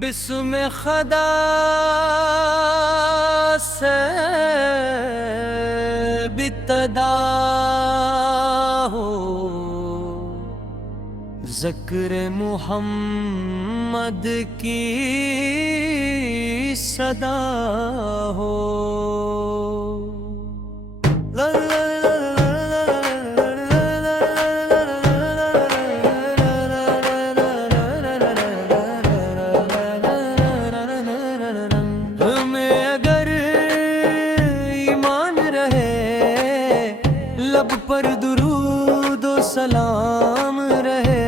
بسم خدا سے ابتدا ہو، ذکر محمد کی صدا ہو۔ لب پر درود و سلام رہے،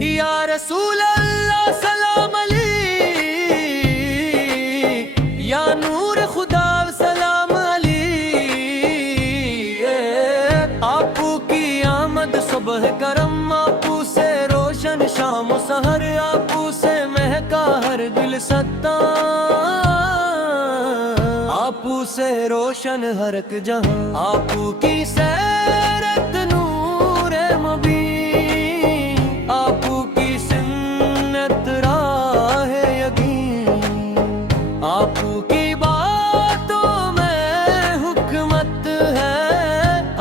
یا رسول اللہ سلام علی، یا نور خدا سلام علی۔ آپو کی آمد صبح کرم، آپو سے روشن شام و سحر، آپو سے مہکا ہر دل ستاں، آپو سے روشن ہر ایک جہاں، آپو کی سیرت نور مبین، آپو کی سنت راہ یقین، آپو کی باتوں میں حکمت ہے،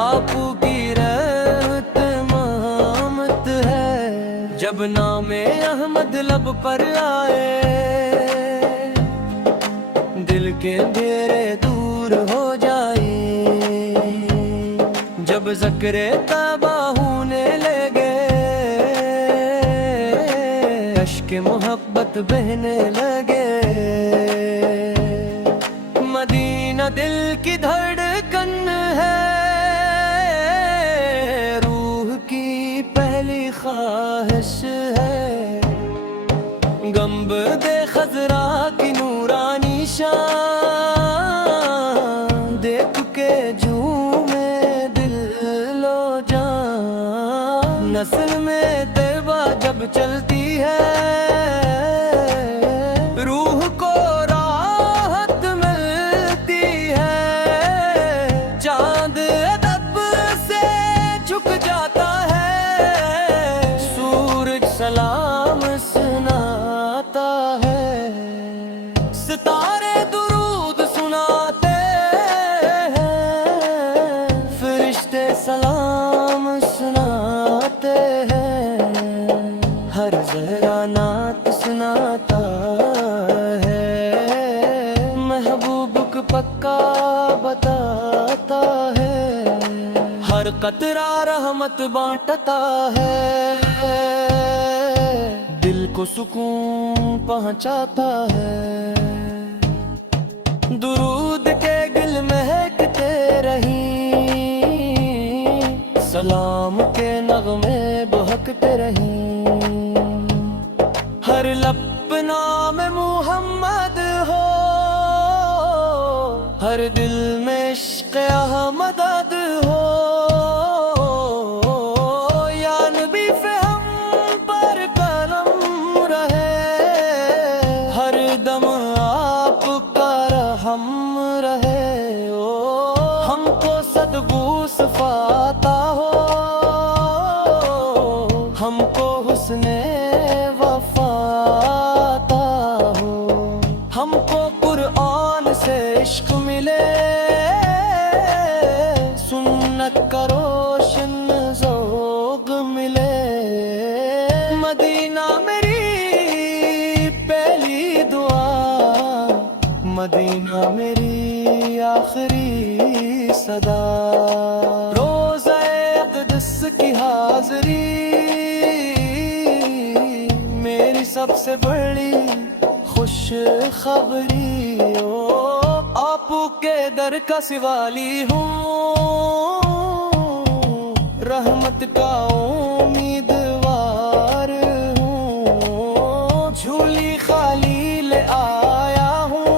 آپو کی رحمت مامت ہے۔ جب نام احمد لب پر آئے، دل کے اندھیرے دور ہو جائے، جب ذکر طیبہ ہونے لگے، اشک محبت بہنے لگے۔ مدینہ دل کی دھڑکن ہے، روح کی پہلی خواہش ہے، گنبد خضرا کی نورانی شان، دیکھ کے جھومے دل و جان۔ نسل میں طیبہ جب چلتی ہے، روح کو راحت ملتی ہے، چاند ادب سے جھک جاتا ہے، سورج سلام سناتا ہے، ستارے درود سناتے ہیں، فرشتے سلام سناتے ہیں، ہر زہرا نعت سناتا ہے، محبوب کو پکا بتاتا ہے، ہر قطرہ رحمت بانٹتا ہے، دل کو سکون پہنچاتا ہے۔ درود کے گل مہکتے رہیں، سلام کے نغمے بہکتے رہیں، ہر لب نام محمد ہو، ہر دل میں عشق احمد ہو، یا نبی فہم پر کرم رہے، ہر دم آپ کا رحم رہے، ہم کو صدبوس فاتا ہو، ہم کو حسن وفا عطا ہو، ہم کو قرآن سے عشق ملے، سنت کا روشن ذوق ملے۔ مدینہ میری پہلی دعا، مدینہ میری آخری صدا، روضہ اقدس کی حاضری میری سب سے بڑی خوش خبری، آپو کے در کا سوالی ہوں، رحمت کا امیدوار ہوں، جھولی خالی لے آیا ہوں،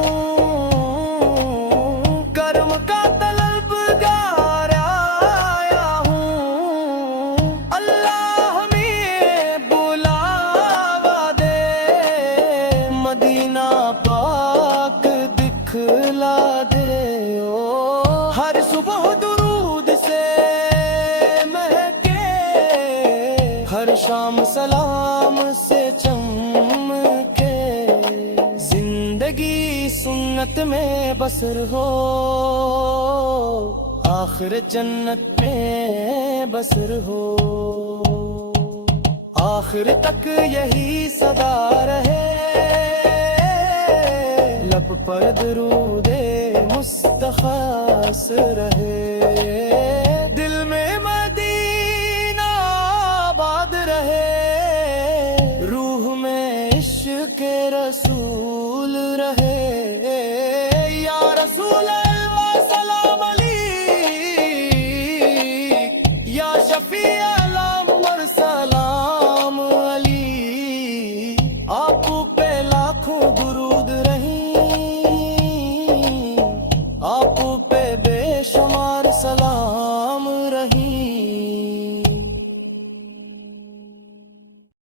کرم کا طلبگار آیا ہوں، اللہ ہمیں بلاوا دے، مدینہ پاک دکھلا دے، ہر صبح درود سے مہکے، ہر شام سلام سے چمکے، سنت میں بسر ہو، آخر جنت میں بسر ہو، آخر تک یہی صدا رہے، لب پر درود مصطفی رہے، دل میں مدینہ آباد رہے، روح میں عشق رسول رہے، یا رسول اللہ سلام علیک، یا شفیع